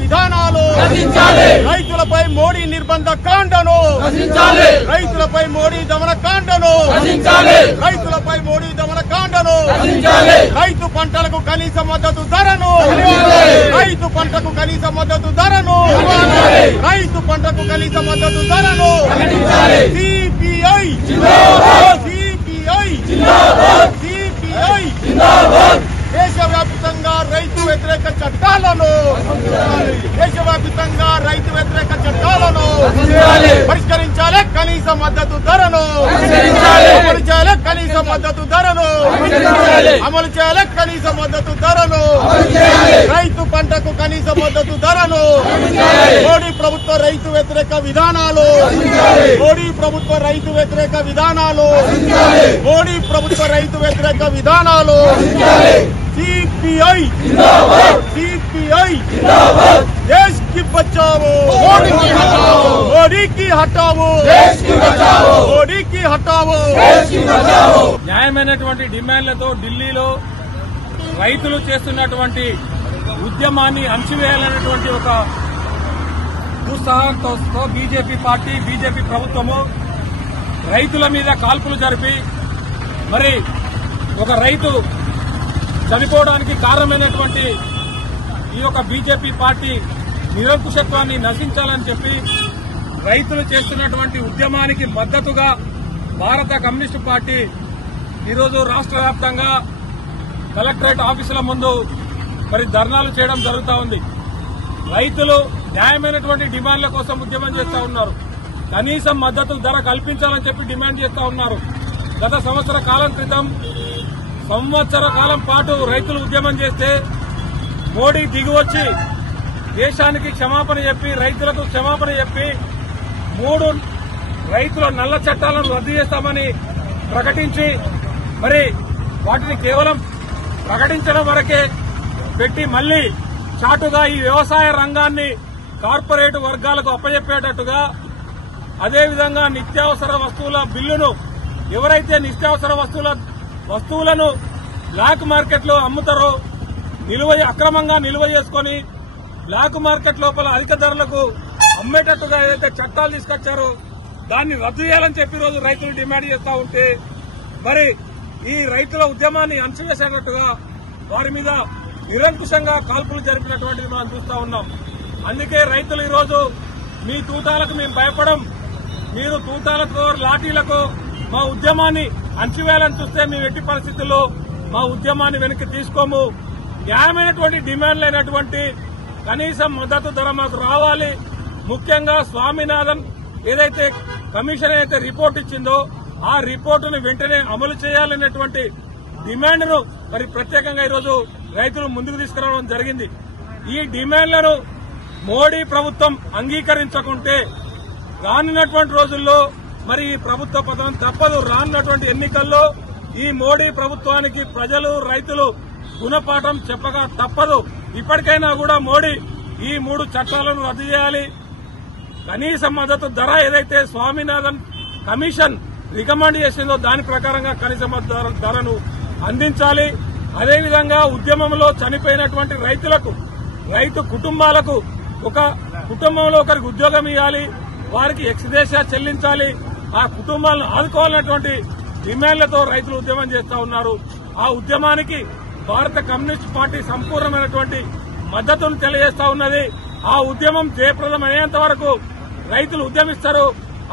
విధానాలు రైతులపై మోడీ నిర్బంధ కాండను రైతులపై మోడీ దమన కాండను రైతులపై మోడీ దమన కాండను రైతు పంటలకు కనీస మద్దతు ధరను రైతు పంటకు కనీస మద్దతు ధరను రైతు పంటకు కనీస మద్దతు ధరను సిపిఐ దేశవ్యాప్తంగా రైతు వ్యతిరేక చట్టాలను పరిష్కరించాలి కనీస మద్దతు ధరను అమలు చేయాలి కనీస మద్దతు ధరను అమలు చేయాలి కనీస మద్దతు ధరను రైతు పంటకు కనీస మద్దతు ధరను మోడీ ప్రభుత్వ రైతు వ్యతిరేక విధానాలు మోడీ ప్రభుత్వ రైతు వ్యతిరేక విధానాలు మోడీ ప్రభుత్వ రైతు వ్యతిరేక విధానాలు सीपीआई सीपीआई देश की बचाओ मोदी की हटाओ मोदी की हटाओ న్యాయమైనటువంటి డిమాండ్లతో ఢిల్లీలో రైతులు చేస్తున్నటువంటి ఉద్యమాన్ని అణచివేయాలనేటువంటి ఒక ఉత్సాహంతో బీజేపీ పార్టీ బీజేపీ ప్రభుత్వము రైతుల మీద కాల్పులు జరిపి మరి ఒక రైతు చనిపోవడానికి కారణమైనటువంటి ఈ యొక్క బీజేపీ పార్టీ నిరంకుశత్వాన్ని నశించాలని చెప్పి రైతులు చేస్తున్నటువంటి ఉద్యమానికి మద్దతుగా భారత కమ్యూనిస్టు పార్టీ ఈరోజు రాష్ట్ర వ్యాప్తంగా కలెక్టరేట్ ఆఫీసుల ముందు మరి ధర్నాలు చేయడం జరుగుతూ ఉంది. రైతులు న్యాయమైనటువంటి డిమాండ్ల కోసం ఉద్యమం చేస్తూ ఉన్నారు. కనీసం మద్దతు ధర కల్పించాలని చెప్పి డిమాండ్ చేస్తూ ఉన్నారు. గత సంవత్సర కాలం క్రితం సంవత్సర కాలం పాటు రైతులు ఉద్యమం చేస్తే మోడీ దిగివచ్చి దేశానికి క్షమాపణ చెప్పి రైతులకు క్షమాపణ చెప్పి 3 రైతుల నల్ల చట్టాలను రద్దు చేస్తామని ప్రకటించి మరి వాటిని కేవలం ప్రకటించడం వరకే పెట్టి మళ్లీ చాటుగా ఈ వ్యవసాయ రంగాన్ని కార్పొరేట్ వర్గాలకు అప్పచెప్పేటట్టుగా అదేవిధంగా నిత్యావసర వస్తువుల బిల్లును ఎవరైతే నిత్యావసర వస్తువులను బ్లాక్ మార్కెట్ లో అమ్ముతారో అక్రమంగా నిల్వ చేసుకుని బ్లాక్ మార్కెట్ లోపల అధిక ధరలకు అమ్మేటట్టుగా ఏదైతే చట్టాలు తీసుకొచ్చారో దాన్ని రద్దు చేయాలని చెప్పి రోజు రైతులు డిమాండ్ చేస్తా ఉంటే మరి ఈ రైతుల ఉద్యమాన్ని అణచివేసేటట్టుగా వారి మీద నిరంకుశంగా కాల్పులు జరిపినటువంటిది మనం చూస్తా ఉన్నాం. అందుకే రైతులు ఈరోజు మీ తూటాలకు మేము భయపడం, మీరు తూటాలకు లాఠీలకు మా ఉద్యమాన్ని అణచివేయాలని చూస్తే మేము ఎట్టి పరిస్థితుల్లో మా ఉద్యమాన్ని వెనక్కి తీసుకోము. న్యాయమైనటువంటి డిమాండ్లు అయినటువంటి కనీసం మద్దతు ధర మాకు రావాలి. ముఖ్యంగా స్వామినాథన్ ఏదైతే కమిషన్ అయితే రిపోర్ట్ ఇచ్చిందో ఆ రిపోర్టును వెంటనే అమలు చేయాలనేటువంటి డిమాండ్ను మరి ప్రత్యేకంగా ఈరోజు రైతులు ముందుకు తీసుకురావడం జరిగింది. ఈ డిమాండ్లను మోడీ ప్రభుత్వం అంగీకరించకుంటే రానున్నటువంటి రోజుల్లో మరి ఈ ప్రభుత్వ పతనం తప్పదు. రానున్నటువంటి ఎన్నికల్లో ఈ మోడీ ప్రభుత్వానికి ప్రజలు రైతులు గుణపాఠం చెప్పగా తప్పదు. ఇప్పటికైనా కూడా మోడీ ఈ 3 చట్టాలను రద్దు చేయాలి. కనీస మద్దతు ధర ఏదైతే స్వామినాథన్ కమిషన్ రికమెండ్ చేసిందో దాని ప్రకారంగా కనీస మద్దతు ధరను అందించాలి. అదేవిధంగా ఉద్యమంలో చనిపోయినటువంటి రైతు కుటుంబాలకు ఒక కుటుంబంలో ఒకరికి ఉద్యోగం ఇవ్వాలి, వారికి ఎక్స్గ్రేషియా చెల్లించాలి, ఆ కుటుంబాలను ఆదుకోవాలన్నటువంటి డిమాండ్లతో రైతులు ఉద్యమం చేస్తా ఉన్నారు. ఆ ఉద్యమానికి భారత కమ్యూనిస్ట్ పార్టీ సంపూర్ణమైనటువంటి మద్దతును తెలియజేస్తా ఉన్నది. ఆ ఉద్యమం జయప్రదం అయ్యేంత వరకు రైతులు ఉద్యమిస్తారు.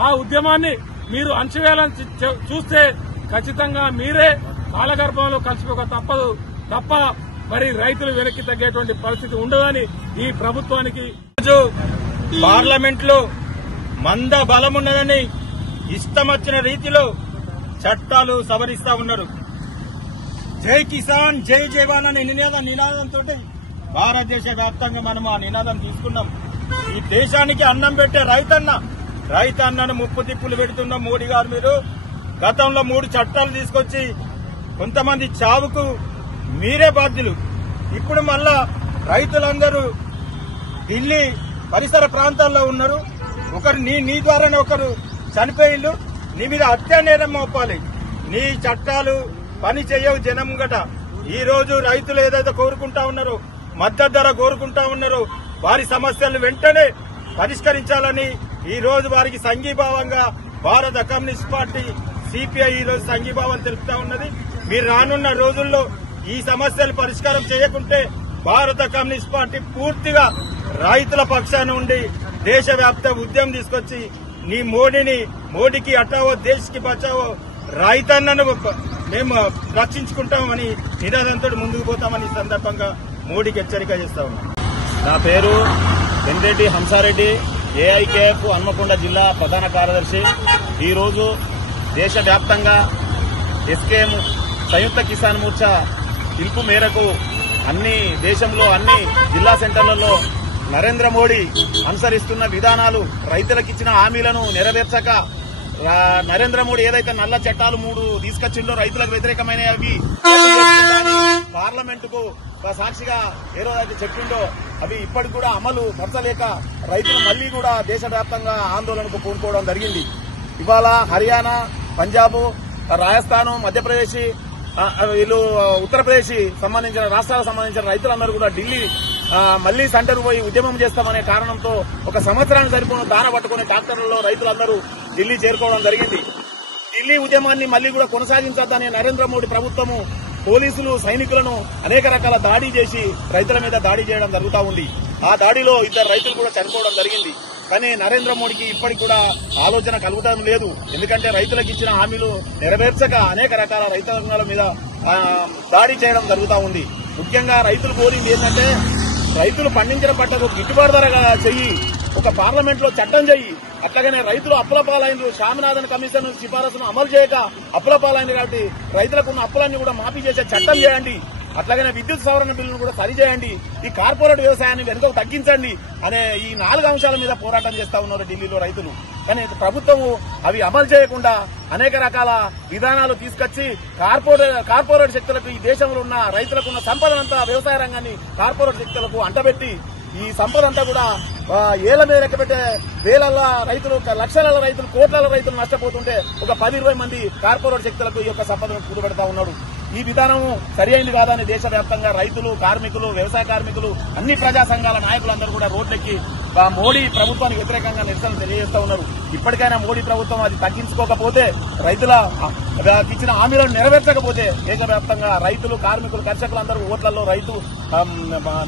ఆ ఉద్యమాన్ని మీరు అణచివేయాలని చూస్తే ఖచ్చితంగా మీరే కాలగర్భంలో కలిసిపోక తప్ప మరి రైతులు వెనక్కి తగ్గేటువంటి పరిస్థితి ఉండదని ఈ ప్రభుత్వానికి పార్లమెంట్ లో మంద బలమున్నదని ఇష్టం వచ్చిన రీతిలో చట్టాలు సవరిస్తా ఉన్నారు. జై కిసాన్ జై జవాన్ అనే నినాదంతో భారతదేశ వ్యాప్తంగా మనం ఆ నినాదం తీసుకున్నాం. ఈ దేశానికి అన్నం పెట్టే రైతన్నను ముప్పు తిప్పులు పెడుతున్న మోడీ గారు మీరు గతంలో 3 చట్టాలు తీసుకొచ్చి కొంతమంది చావుకు మీరే బాధ్యులు. ఇప్పుడు మళ్ళా రైతులందరూ ఢిల్లీ పరిసర ప్రాంతాల్లో ఉన్నారు. ఒకరు నీ ద్వారానే ఒకరు చనిపోయిళ్ళు, నీ మీద హత్యా నేరం మోపాలి. నీ చట్టాలు పని చేయవు జనం గట. ఈ రోజు రైతులు ఏదైతే కోరుకుంటా ఉన్నారో, మద్దతు ధర కోరుకుంటా ఉన్నారో, వారి సమస్యలను వెంటనే పరిష్కరించాలని ఈ రోజు వారికి సంఘీభావంగా భారత కమ్యూనిస్ట్ పార్టీ సిపిఐ ఈ రోజు సంఘీభావం తెలుపుతా ఉన్నది. మీరు రానున్న రోజుల్లో ఈ సమస్యలు పరిష్కారం చేయకుంటే భారత కమ్యూనిస్ట్ పార్టీ పూర్తిగా రైతుల పక్షాన ఉండి దేశవ్యాప్త ఉద్యమం తీసుకొచ్చి నీ మోడీకి హటావో దేశ్కి బచావో రైతన్నను మేము రక్షించుకుంటామని నినాదంతో ముందుకు పోతామని సందర్భంగా మోడీకి హెచ్చరిక చేస్తా ఉన్నాం. నా పేరు వెంకరెడ్డి హంసారెడ్డి, ఏఐకేఎఫ్ హన్మకొండ జిల్లా ప్రధాన కార్యదర్శి. ఈరోజు దేశవ్యాప్తంగా ఎస్కేఎం సంయుక్త కిసాన్ మోర్చా పిలుపు మేరకు దేశంలో అన్ని జిల్లా సెంటర్లలో నరేంద్ర మోడీ అనుసరిస్తున్న విధానాలు, రైతులకిచ్చిన హామీలను నెరవేర్చక నరేంద్ర మోడీ ఏదైతే నల్ల చట్టాలు 3 తీసుకొచ్చిండో రైతులకు వ్యతిరేకమైనవి పార్లమెంటుకు సాక్షిగా ఏ రోజైతే చెప్పిండో అవి ఇప్పటికి కూడా అమలు పరచలేక రైతులు మళ్లీ కూడా దేశవ్యాప్తంగా ఆందోళనకు పూనుకోవడం జరిగింది. ఇవాళ హర్యానా, పంజాబ్, రాజస్థాన్, మధ్యప్రదేశ్, వీళ్ళు ఉత్తరప్రదేశ్ సంబంధించిన రాష్ట్రాలకు సంబంధించిన రైతులందరూ కూడా ఢిల్లీ మళ్లీ సెంటర్ పోయి ఉద్యమం చేస్తామనే కారణంతో 1 సంవత్సరానికి సరిపోయిన దాన పట్టుకునే ట్రాక్టర్లలో రైతులందరూ ఢిల్లీ చేరుకోవడం జరిగింది. ఢిల్లీ ఉద్యమాన్ని మళ్లీ కూడా కొనసాగించొద్దని నరేంద్ర మోడీ ప్రభుత్వము పోలీసులు, సైనికులను అనేక రకాల దాడి చేసి రైతుల మీద దాడి చేయడం జరుగుతూ ఉంది. ఆ దాడిలో 2 రైతులు కూడా చనిపోవడం జరిగింది. కానీ నరేంద్ర మోడీకి ఇప్పటికి కూడా ఆలోచన కలుగుతాం లేదు. ఎందుకంటే రైతులకు ఇచ్చిన హామీలు నెరవేర్చక అనేక రకాల రైతాంగాల మీద దాడి చేయడం జరుగుతూ ఉంది. ముఖ్యంగా రైతులు కోరింది ఏంటంటే రైతులు పండించిన పంటకు గిట్టుబాటు ధర చెయ్యి, ఒక పార్లమెంట్ లో చట్టం చెయ్యి. అట్లాగనే రైతులు అప్పుల పాలైన స్వామినాథన్ కమిషన్ సిఫారసును అమలు చేయక అప్పుల పాలైంది కాబట్టి రైతులకు ఉన్న అప్పులన్నీ కూడా మాఫీ చేసే చట్టం చేయండి. అట్లాగనే విద్యుత్ సవరణ బిల్లును కూడా సరిచేయండి. ఈ కార్పొరేట్ వ్యవసాయాన్ని వెనుకకు తగ్గించండి అనే ఈ 4 అంశాల మీద పోరాటం చేస్తా ఉన్నారు ఢిల్లీలో రైతులు. కానీ ప్రభుత్వము అవి అమలు చేయకుండా అనేక రకాల విధానాలు తీసుకొచ్చి కార్పొరేట్ శక్తులకు, ఈ దేశంలో ఉన్న రైతులకు సంపదనంతా వ్యవసాయ రంగాన్ని కార్పొరేట్ శక్తులకు అంటబెట్టి ఈ సంపద అంతా కూడా ఏళ్ల మీద లెక్కపెట్టే వేలల రైతులు, లక్షల రైతులు, కోట్ల రైతులు నష్టపోతుంటే ఒక 10-20 మంది కార్పొరేట్ శక్తులకు ఈ యొక్క సంపదను కూడబెడతా ఉన్నాడు. ఈ విధానం సరియైంది కాదని దేశవ్యాప్తంగా రైతులు, కార్మికులు, వ్యవసాయ కార్మికులు, అన్ని ప్రజా సంఘాల నాయకులందరూ కూడా రోడ్లెక్కి మోడీ ప్రభుత్వానికి వ్యతిరేకంగా నిరసన తెలియజేస్తా ఉన్నారు. ఇప్పటికైనా మోడీ ప్రభుత్వం అది తగ్గించుకోకపోతే, రైతుల ఇచ్చిన హామీలను నెరవేర్చకపోతే దేశవ్యాప్తంగా రైతులు, కార్మికులు, కర్షకులందరూ ఓట్లలో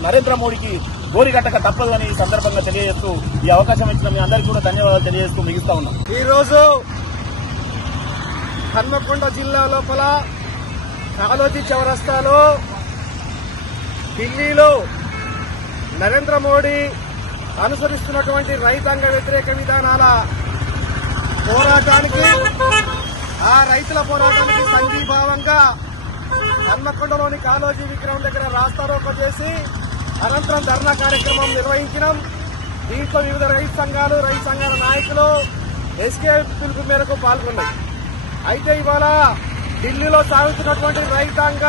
నరేంద్ర మోడీకి గోరిగట్టక తప్పదు అని ఈ సందర్భంగా తెలియజేస్తూ ఈ అవకాశం ఇచ్చిన మీ అందరికీ కూడా ధన్యవాదాలు తెలియజేస్తూ ముగిస్తా ఉన్నాం. ఈ రోజు హన్మకొండ జిల్లా లోపల కాళోజీ చౌరస్తాలో ఢిల్లీలో నరేంద్ర మోడీ అనుసరిస్తున్నటువంటి రైతాంగ వ్యతిరేక విధానాల పోరాటానికి, ఆ రైతుల పోరాటానికి సంఘీభావంగా హన్మకొండలోని కాళోజీ విగ్రహం దగ్గర రాస్తారోకో చేసి అనంతరం ధర్నా కార్యక్రమం నిర్వహించడం. దీంట్లో వివిధ రైతు సంఘాల నాయకులు ఎస్కే పిలుపు మేరకు పాల్గొన్నారు. అయితే ఇవాళ ఢిల్లీలో సాగుతున్నటువంటి రైతాంగ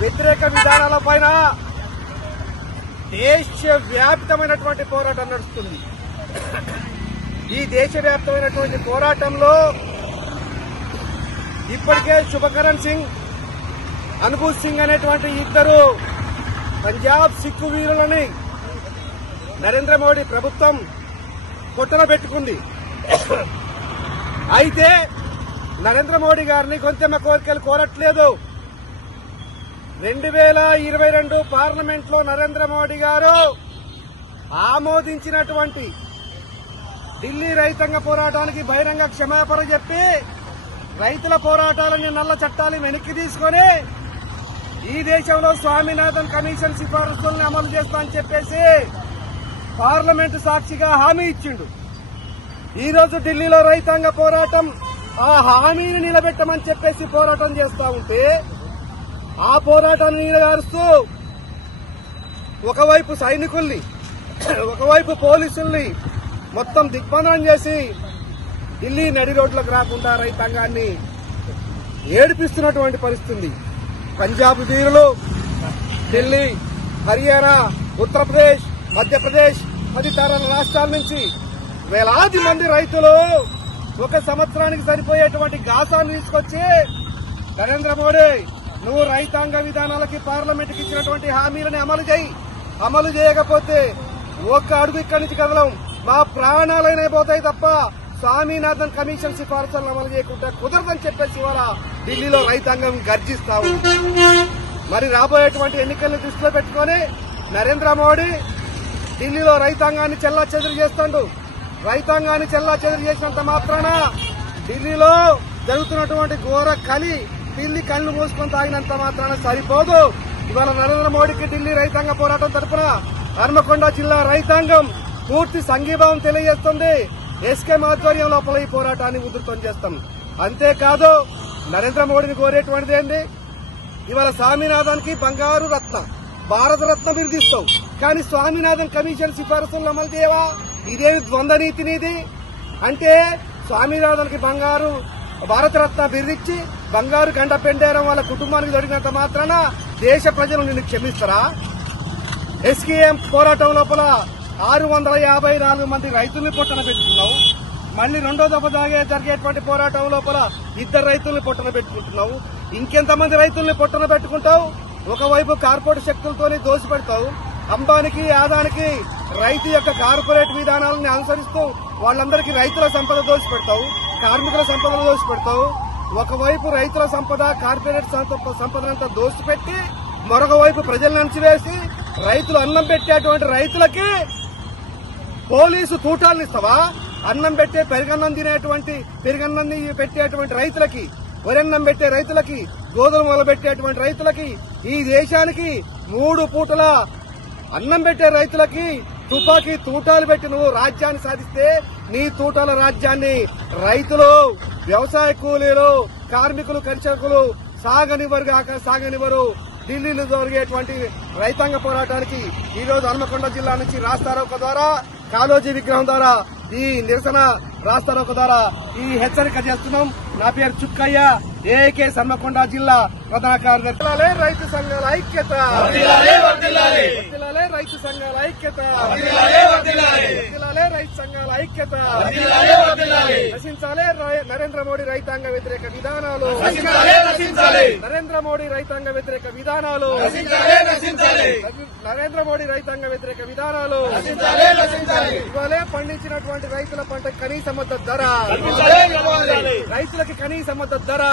వ్యతిరేక విధానాలపైన దేశవ్యాప్తమైనటువంటి పోరాటం నడుస్తుంది. ఈ దేశవ్యాప్తమైనటువంటి పోరాటంలో ఇప్పటికే శుభకరణ్ సింగ్, అనుభూత్ సింగ్ అనేటువంటి 2 పంజాబ్ సిక్కు వీరులని నరేంద్ర మోడీ ప్రభుత్వం కొట్టన పెట్టుకుంది. అయితే నరేంద్ర మోడీ గారిని కొంచెం కోరికలు కోరట్లేదు. 2022 పార్లమెంట్ లో నరేంద్ర మోడీ గారు ఆమోదించినటువంటి ఢిల్లీ రైతాంగ పోరాటానికి బహిరంగ క్షమాపణ చెప్పి రైతుల పోరాటాలని, నల్ల చట్టాలను వెనక్కి తీసుకుని ఈ దేశంలో స్వామినాథన్ కమిషన్ సిఫారసులను అమలు చేస్తా అని చెప్పేసి పార్లమెంటు సాక్షిగా హామీ ఇచ్చిండు. ఈ రోజు ఢిల్లీలో రైతాంగ పోరాటం ఆ హామీని నిలబెట్టమని చెప్పేసి పోరాటం చేస్తా ఉంటే, ఆ పోరాటాన్ని నీడగారుస్తూ ఒకవైపు సైనికుల్ని, ఒకవైపు పోలీసుల్ని మొత్తం దిగ్బంధనం చేసి ఢిల్లీ నడి రోడ్లకు రాకుండా రైతాంగాన్ని ఏడిపిస్తున్నటువంటి పరిస్థితి. పంజాబ్ తీరులు, ఢిల్లీ, హర్యానా, ఉత్తరప్రదేశ్, మధ్యప్రదేశ్ తదితర రాష్ట్రాల నుంచి వేలాది మంది రైతులు 1 సంవత్సరానికి సరిపోయేటువంటి గాసాన్ని తీసుకొచ్చి నరేంద్ర మోడీ నువ్వు రైతాంగ విధానాలకి పార్లమెంట్కి ఇచ్చినటువంటి హామీలను అమలు చేయకపోతే ఒక్క అడుగు ఇక్కడి నుంచి కదలం. మా ప్రాణాలైనా పోతాయి తప్ప స్వామినాథన్ కమిషన్ సిఫార్సులను అమలు చేయకుండా కుదరదని చెప్పేసి ఇవాళ ఢిల్లీలో రైతాంగం గర్జిస్తావు. మరి రాబోయేటువంటి ఎన్నికలను దృష్టిలో పెట్టుకుని నరేంద్ర మోడీ ఢిల్లీలో రైతాంగాన్ని చెల్లాచెదురు చేస్తాడు. రైతాంగాన్ని చెల్లాచెదురు చేసినంత మాత్రాన ఢిల్లీలో జరుగుతున్నటువంటి ఘోర పిల్లి కళ్ళు మూసుకొని తాగినంత మాత్రాన సరిపోదు. ఇవాళ నరేంద్ర మోడీకి ఢిల్లీ రైతాంగ పోరాటం తరఫున హన్మకొండ జిల్లా రైతాంగం పూర్తి సంఘీభావం తెలియజేస్తుంది. ఎస్కేం ఆధ్వర్యం లోపల ఈ పోరాటాన్ని ఉధృతం చేస్తాం. అంతేకాదు నరేంద్ర మోడీని కోరేటువంటిది ఏంది? ఇవాళ స్వామినాథన్కి బంగారు రత్న భారత రత్న బిరుదిస్తావు, కానీ స్వామినాథన్ కమిషన్ సిఫారసులను అమలు చేయవా? ఇదేమి ద్వంద్వ నీతి నీది? అంటే స్వామినాథన్కి బంగారు భారతరత్న బిరుదిచ్చి బంగారు గండ పెండేరం వాళ్ళ కుటుంబానికి దొరికినంత మాత్రాన దేశ ప్రజలు నిన్ను క్షమిస్తారా? ఎస్కేఎం పోరాటం లోపల 654 మంది రైతుల్ని పొట్టన పెట్టుకున్నావు. మళ్లీ రెండో దఫ జరిగేటువంటి పోరాటం లోపల 2 రైతుల్ని పొట్టన పెట్టుకుంటున్నావు. ఇంకెంతమంది రైతుల్ని పొట్టన పెట్టుకుంటావు? ఒకవైపు కార్పొరేట్ శక్తులతోనే దోసిపెడతావు. అంబానికి ఆదానికి రైతు యొక్క కార్పొరేట్ విధానాలను అనుసరిస్తూ వాళ్ళందరికీ రైతుల సంపద దోసిపెడతావు, కార్మికుల సంపదను దోసిపెడతావు. ఒకవైపు రైతుల సంపద కార్పొరేట్ సంపదనంతా దోసిపెట్టి మరొక వైపు ప్రజలను అణచివేసి రైతులు అన్నం పెట్టేటువంటి రైతులకి పోలీసు తూటాలను ఇస్తావా? అన్నం పెట్టే పెరుగన్నం పెట్టేటువంటి రైతులకి, వరన్నం పెట్టే రైతులకి, గోధుమలు పెట్టేటువంటి రైతులకి, ఈ దేశానికి 3 పూటల అన్నం పెట్టే రైతులకి తుపాకీ తూటాలు పెట్టి నువ్వు రాజ్యాన్ని సాధిస్తే నీ తూటాల రాజ్యాన్ని రైతులు, వ్యవసాయ కూలీలు, కార్మికులు, కర్షకులు సాగనివ్వరు. ఢిల్లీలో జరిగేటువంటి రైతాంగ పోరాటానికి ఈ రోజు హన్మకొండ జిల్లా నుంచి రాస్తారోకో ద్వారా, కాళోజీ విగ్రహం ద్వారా, ఈ నిరసన రాస్తారోకో ద్వారా ఈ హెచ్చరిక చేస్తున్నాం. నా పేరు చుక్కయ్య, ఏకే హన్మకొండ జిల్లా ప్రధాన కార్యదర్శి. రైతు సంఘాల ఐక్యత, రైతు సంఘాల ఐక్యత, రైతు సంఘాల ఐక్యత. నశించాలే నరేంద్ర మోడీ రైతాంగ వ్యతిరేక విధానాలు, నరేంద్ర మోడీ రైతాంగ వ్యతిరేక విధానాలు, నరేంద్ర మోడీ రైతాంగ వ్యతిరేక విధానాలు. ఇవాళే పండించినటువంటి రైతుల పంట కనీస మద్దతు ధర, రైతులకి కనీస మద్దతు ధర,